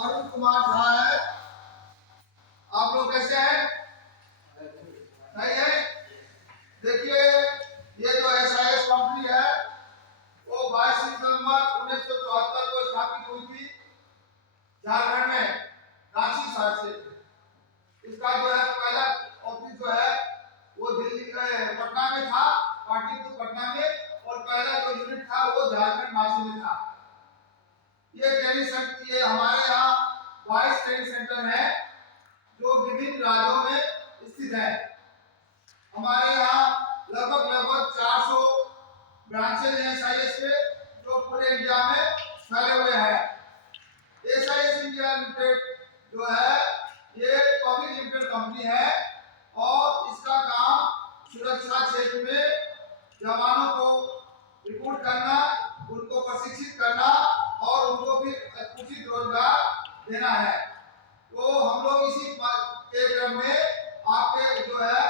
अरुण कुमार झा है। आप लोग कैसे हैं? नहीं है? देखिए, ये जो एसआईएस कंपनी है वो 22 सितंबर 1974 को स्थापित हुई थी झारखंड में, रांची शहर से। इसका जो है पहला ऑफिस जो है वो दिल्ली पटना में था, पाटलिपुत्र पटना में, और पहला जो यूनिट था वो झारखंड रांची में था। ये ट्रेनिंग सेंटर, ये हमारे यहाँ 22 ट्रेनिंग सेंटर है जो विभिन्न राज्यों में स्थित है। हमारे यहाँ लगभग 400 ब्रांचेज हैं एसआईएस के, जो पूरे इंडिया में फैले हुए हैं। एसआईएस इंडिया लिमिटेड जो है ये पब्लिक लिमिटेड कंपनी है और इसका काम सुरक्षा क्षेत्र में जवानों को रिक्रूट करना, उनको प्रशिक्षित करना और उनको फिर उचित रोजगार देना है। तो हम लोग इसी के क्रम में आपके जो है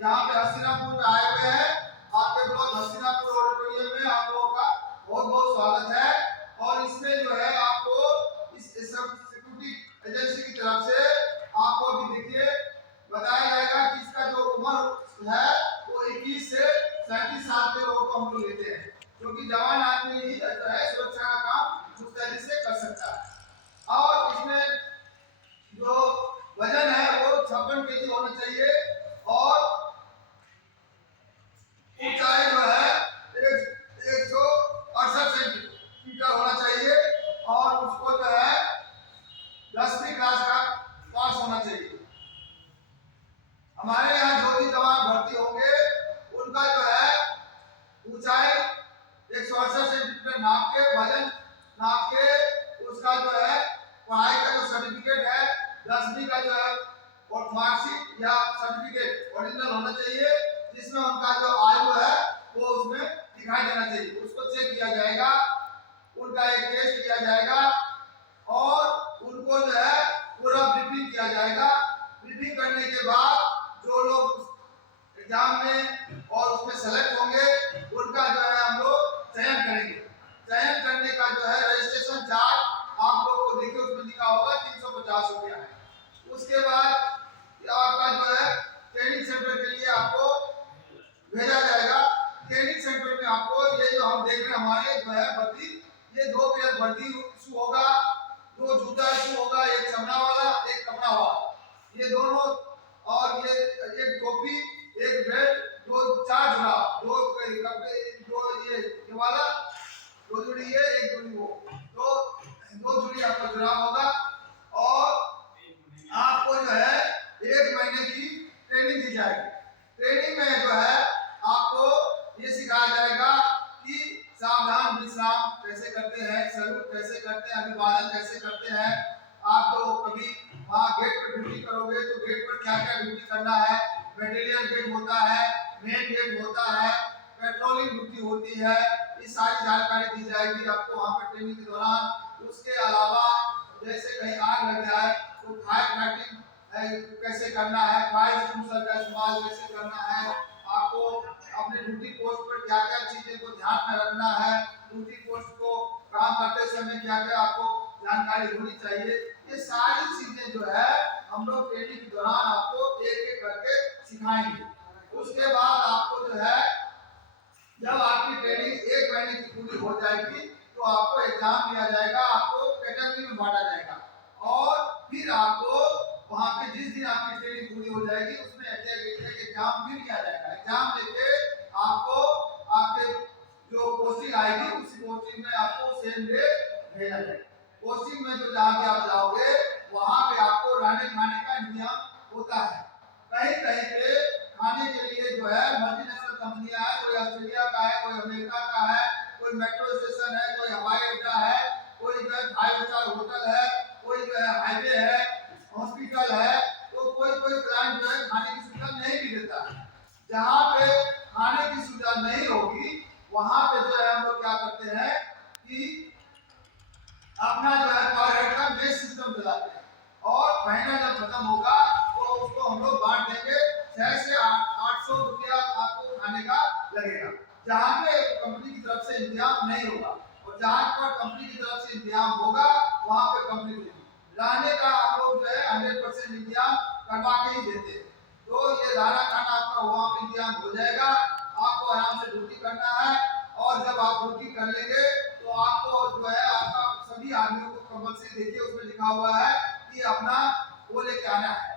यहाँ पे हस्तिनापुर में आए हुए हैं। आपके ब्लॉक हस्तिनापुर ऑडिटोरियम में आप लोगों का बहुत बहुत स्वागत है। और इसमें जो है आपको इस सिक्योरिटी एजेंसी की तरफ से आपको भी देखिए बताया जाएगा कि इसका जो उम्र है वो 21 से 37 साल के लोगों को हम लोग लेते हैं, क्योंकि जवान आदमी ही जो है सुरक्षा का काम मुस्तैदी से कर सकता है। और इसमें जो वजन है वो 56 केजी होना चाहिए और ऊंचाई जो है 168 सेंटीमीटर होना चाहिए और उसको जो है 10वीं क्लास का पास होना चाहिए। हमारे यहाँ जो भी जवान भर्ती होंगे उनका जो है ऊंचाई 168 सेंटीमीटर नाप के, वजन नाप के, उसका जो है पढ़ाई का जो सर्टिफिकेट है 10वीं का जो है और मार्कशीट या सर्टिफिकेट ओरिजिनल होना चाहिए, जिसमें उनका जो आयु है वो उसमें दिखाई देना चाहिए। उसको चेक किया जाएगा, उनका एक टेस्ट किया जाएगा और उनको जो है पूरा ब्रीफिंग किया जाएगा। ब्रीफिंग करने के बाद जो लोग एग्जाम में और उसमें सेलेक्ट होंगे उनका जो है हम लोग चयन करेंगे। चयन करने का जो है रजिस्ट्रेशन चार्ज आप लोग को देखिए उसमें लिखा होगा 350 रुपया है। उसके बाद आपका जो है ट्रेनिंग सेंटर के लिए आपको भेजा जाएगा। ट्रेनिंग सेंटर में आपको ये जो हम देख रहे हैं हमारे जो है वर्दी, ये 2 पेयर वर्दी शू होगा, 2 जूता शू होगा, एक चमड़ा वाला एक कपड़ा वाला, ये दोनों, और ये एक टोपी, एक बेल्ट, 4 जुड़ा, 2 कपड़े, 2 ये वाला, 2 जुड़ी ये, एक जुड़ी वो, 2 जुड़ी आपका जुड़ा होगा। और आपको जो है 1 महीने की ट्रेनिंग दी जाएगी। ट्रेनिंग में जो है आपको ये सिखाया जाएगा कि सावधान विश्राम कैसे करते हैं, सैल्यूट कैसे करते हैं, अभिवादन कैसे करते हैं। आप तो कभी वहाँ गेट पर ड्यूटी करोगे तो गेट पर क्या क्या ड्यूटी करना है, बैटेलियन गेट होता है, मेन गेट होता है, पेट्रोलिंग ड्यूटी होती है, ये सारी जानकारी दी जाएगी आपको वहाँ पर ट्रेनिंग के दौरान। उसके अलावा जैसे कहीं आग लग जाए तो फायर फाइटिंग कैसे करना है, फायर एक्सटिंग्विशर का इस्तेमाल कैसे करना है, आपको अपने ड्यूटी पोस्ट पर क्या क्या चीजें को ध्यान में रखना है, ड्यूटी पोस्ट को काम करते समय क्या क्या आपको जानकारी होनी चाहिए, ये सारी चीजें जो है हम लोग ट्रेनिंग के दौरान आपको एक एक करके सिखाएंगे। उसके बाद आपको जो है जब आपकी ट्रेनिंग 1 महीने की पूरी हो जाएगी तो आपको एग्जाम दिया जाएगा, आपको कैटेगरी में बांटा जाएगा और फिर आपको वहां पे जिस दिन आपकी ट्रेनिंग पूरी हो जाएगी उसमें एग्जाम भी लिया जाएगा। एग्जाम लेके आपको आपके जो पोस्टिंग आएगी उस पोस्टिंग में आपको सेम डे भेजा जाएगा। पोस्टिंग में जो जहाँ भी आप जाओगे वहां पे आपको रहने खाने का इंतजाम होता है। कहीं कहीं पे खाने के लिए जो है मल्टीनेशनल कंपनियां है, कोई ऑस्ट्रेलिया का है, कोई अमेरिका का है, कोई मेट्रो स्टेशन है, कोई हवाई अड्डा है, कोई जो है 5 स्टार होटल है, कोई जो है हाईवे है, हॉस्पिटल है, तो कोई क्लाइंट जो है खाने की सुविधा नहीं भी देता है। जहाँ पे खाने की सुविधा नहीं होगी वहां पे जो है हम लोग क्या करते हैं कि अपना जो है पर हेड का बेस सिस्टम चलाते हैं और महीना जब खत्म होगा तो उसको हम लोग बांट देंगे। 600 से 800 रुपया आपको खाने का लगेगा, जहाँ पे कंपनी की तरफ से इंतजाम नहीं होगा, और जहाँ पर कंपनी की तरफ से इंतजाम होगा वहां पे कंपनी देगी। लाने का आप लोग जो है 100% इंतजाम करवा के ही देते हैं। तो ये दाना खाना आपका वहाँ पे इंतजाम हो जाएगा, आपको आराम से ड्यूटी करना है। और जब आप ड्यूटी कर लेंगे तो आपको जो है आपका सभी आदमियों को कंपल्सरी देखिए उसमें लिखा हुआ है कि अपना वो लेके आना है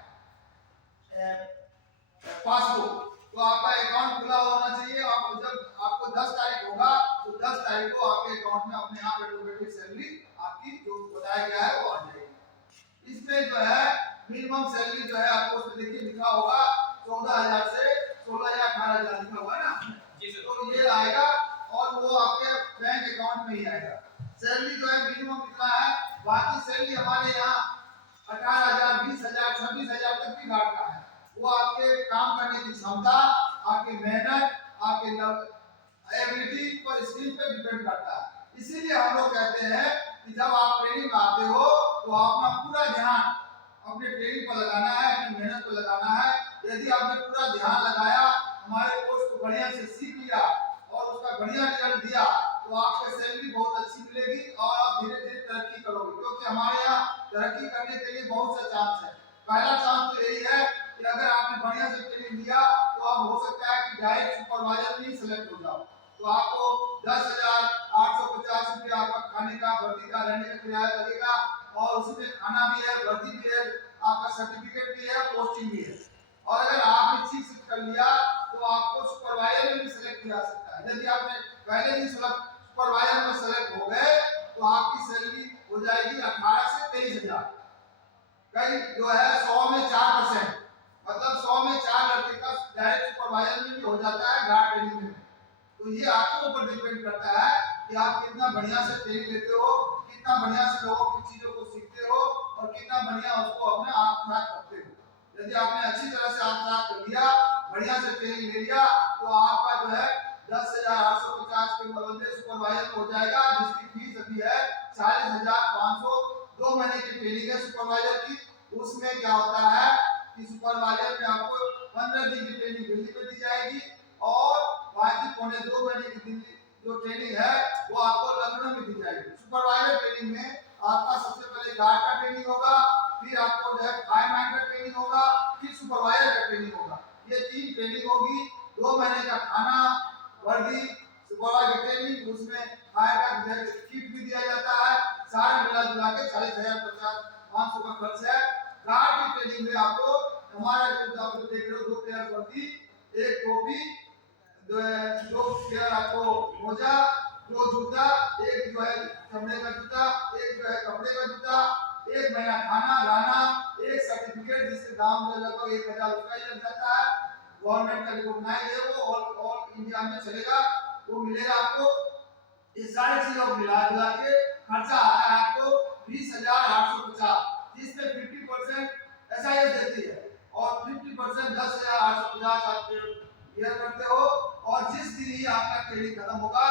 पासबुक। तो आपका अकाउंट खुला होना चाहिए। आपको जब आपको 10 तारीख होगा तो 10 तारीख को आपके अकाउंट में अपने आप ऑटोमेटिक सैलरी आपकी जो बताया गया है वो आ जाएगी। इसमें जो है मिनिमम सैलरी जो है आपको उसमें देखिए लिखा होगा 14,000 से 16,000 18,000 लिखा हुआ है ना जी सर। तो ये आएगा और वो आपके बैंक अकाउंट में ही आएगा। सैलरी जो है मिनिमम कितना है, बाकी सैलरी हमारे यहाँ 18,000 20,000 26,000 तक की गार्ड का है। वो आपके काम करने की क्षमता, आपकी मेहनत, आपके एबिलिटी पर स्किल पे डिपेंड करता है। इसीलिए हम लोग कहते हैं कि जब आप ट्रेनिंग में आते हो तो अपना पूरा ध्यान अपने ट्रेनिंग पर लगाना है, अपनी मेहनत पर लगाना है। यदि आपने पूरा ध्यान लगाया, हमारे कोर्स को बढ़िया से सीख लिया और उसका बढ़िया रिजल्ट दिया तो आपकी सैलरी बहुत अच्छी मिलेगी और आप धीरे धीरे तरक्की करोगे। क्योंकि हमारे यहाँ तरक्की करने के लिए बहुत से चांस है। पहला चांस तो यही है कि अगर आपने बढ़िया से ट्रेनिंग लिया तो आप हो सकता है कि डायरेक्ट सुपरवाइजर में ही सिलेक्ट हो जाओ। तो आपको 10,850 रुपया आपका खाने का, वर्दी का, रहने का किराया लगेगा और उसमें खाना भी है, वर्दी भी है, आपका सर्टिफिकेट भी है, पोस्टिंग भी है। और अगर आपने ठीक से कर लिया तो आपको सुपरवाइजर में भी सिलेक्ट किया जा सकता है। यदि आपने पहले दिन सुपरवाइजर में सिलेक्ट हो गए तो आपकी सैलरी हो जाएगी 18 से 23,000। कई जो है 100 में 4%, मतलब 100 में 4 लड़के का डायरेक्ट सुपरवाइजर में भी हो जाता है गार्ड ट्रेनिंग में। तो ये आपके ऊपर डिपेंड करता है कि आप कितना बढ़िया से ट्रेनिंग लेते हो, कितना बढ़िया से लोगों की चीजों को सीखते हो और कितना बढ़िया उसको अपने आत्मसात करते हो। यदि आपने अच्छी तरह से आत्मसात कर लिया, बढ़िया से ट्रेनिंग ले लिया तो आपका जो है 10,850 के बदले सुपरवाइजर हो जाएगा, जिसकी फीस अभी है 40,500। 2 महीने की ट्रेनिंग है सुपरवाइजर की। उसमें क्या होता है कि सुपरवाइजर में आपको 15 दिन की ट्रेनिंग दिल्ली में दी जाएगी और बाकी पौने 2 महीने की दिल्ली जो ट्रेनिंग है वो आपको लखनऊ में दी जाएगी। सुपरवाइजर ट्रेनिंग में आपका सबसे पहले गार्ड का ट्रेनिंग होगा, फिर आपको जो है फायरमैन का ट्रेनिंग होगा, फिर सुपरवाइजर का ट्रेनिंग होगा। ये 3 ट्रेनिंग होगी। 2 महीने का खाना, वर्दी, सुपरवाइजर ट्रेनिंग, उसमें फायर का किट भी दिया जाता है। सारे मिला जुला के 40,500 का खर्च है। गार्ड की ट्रेनिंग में आपको हमारा जो आप देख रहे हो 2 पेयर वर्दी, 1 टोपी, 2 पेयर आपको मोजा, 2 जूता, 1 जो है चमड़े का जूता, 1 जो है कपड़े का जूता, 1 महीना खाना रहना, 1 सर्टिफिकेट जिसके दाम जो लगभग 1,000 रुपया लग जाता है। गवर्नमेंट का रिकॉग्नाइज है वो और इंडिया में चलेगा, वो मिलेगा आपको। ये सारी चीजों को मिला जुला के खर्चा आता है आपको 20,850, जिसमें 50% एसआईएस देती है और 50% 10,850 आप क्लियर करते हो। और जिस दिन ही आपका ट्रेनिंग खत्म होगा